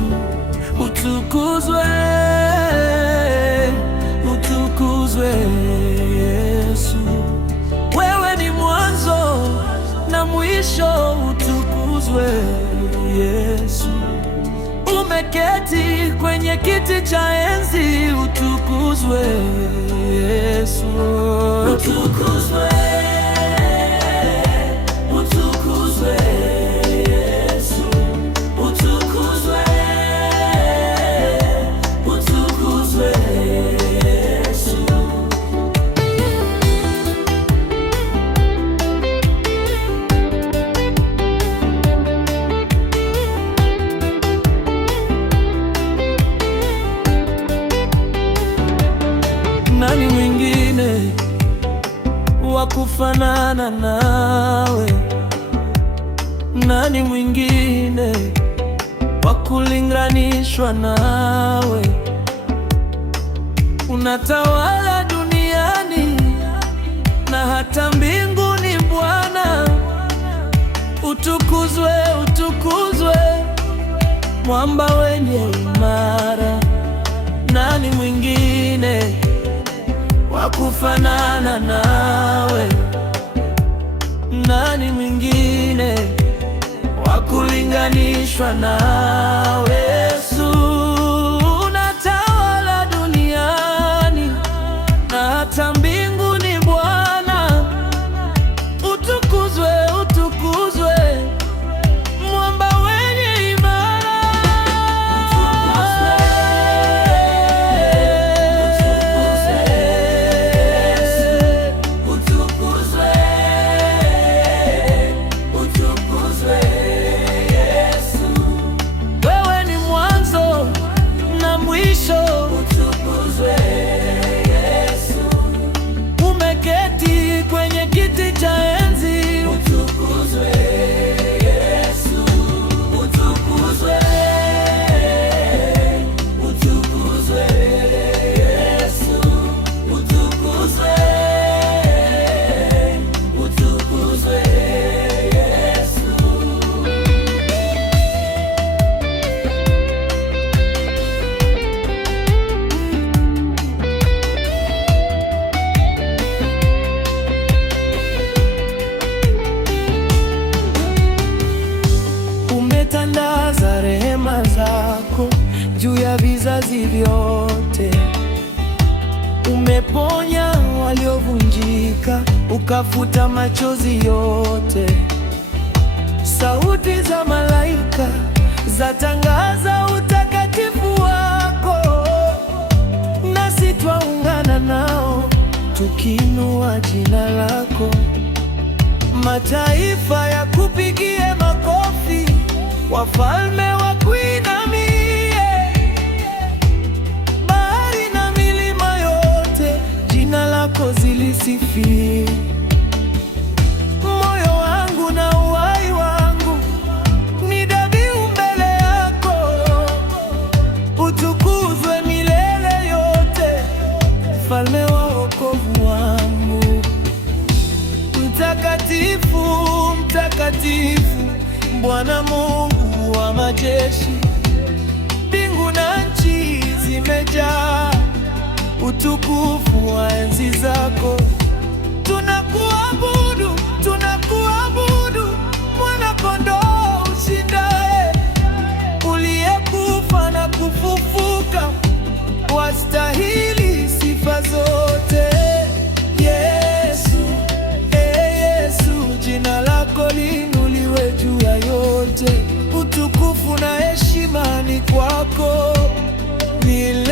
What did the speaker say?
Yesu, utukuzwe, utukuzwe Yesu. Wewe ni mwanzo na mwisho, utukuzwe Yesu. Umeketi kwenye kiti cha enzi, utukuzwe Yesu, utukuzwe, utukuzwe Yesu, utukuzwe, utukuzwe Yesu. Nani mwingine wa kufanana nawe? Nani mwingine wa kulinganishwa nawe? Unatawala duniani na hata mbinguni Bwana, utukuzwe, utukuzwe, mwamba wenye imara. Nani mwingine wa kufanana nawe? Nani mwingine wa kulinganishwa nawe? Yesu, unatawala duniani na hata mbinguni Bwana, utukuzwe, utukuzwe, mwamba wenye imara. Umeketi kwenye kiti cha enzi, utukuzwe Yesu, utukuzwe, utukuzwe Yesu, utukuzwe, utukuzwe Yesu. Umetandaza rehema zako juu ya vizazi vyote. Umeponya waliovunjika, ukafuta machozi yote. Sauti za malaika zatangaza utakatifu wako, nasi twaungana nao tukiinua jina lako. Mataifa yakupigie makofi, wafalme wakuinamie, bahari na milima yote jina lako zilisifie. Moyo wangu na uhai wangu ni dhabihu mbele yako, utukuzwe milele yote, mfalme wa wokovu wangu. Mtakatifu, mtakatifu, Bwana Mungu wa majeshi, mbingu na nchi zimejaa utukufu wa enzi zako. Tunakuabudu, tunakuabudu, mwana-kondoo ushindaye, uliyekufa na kufufuka, wastahili sifa zote. Yesu, Yesu, jina lako liinuliwe juu ya yote. Utukufu na heshima ni kwako milele.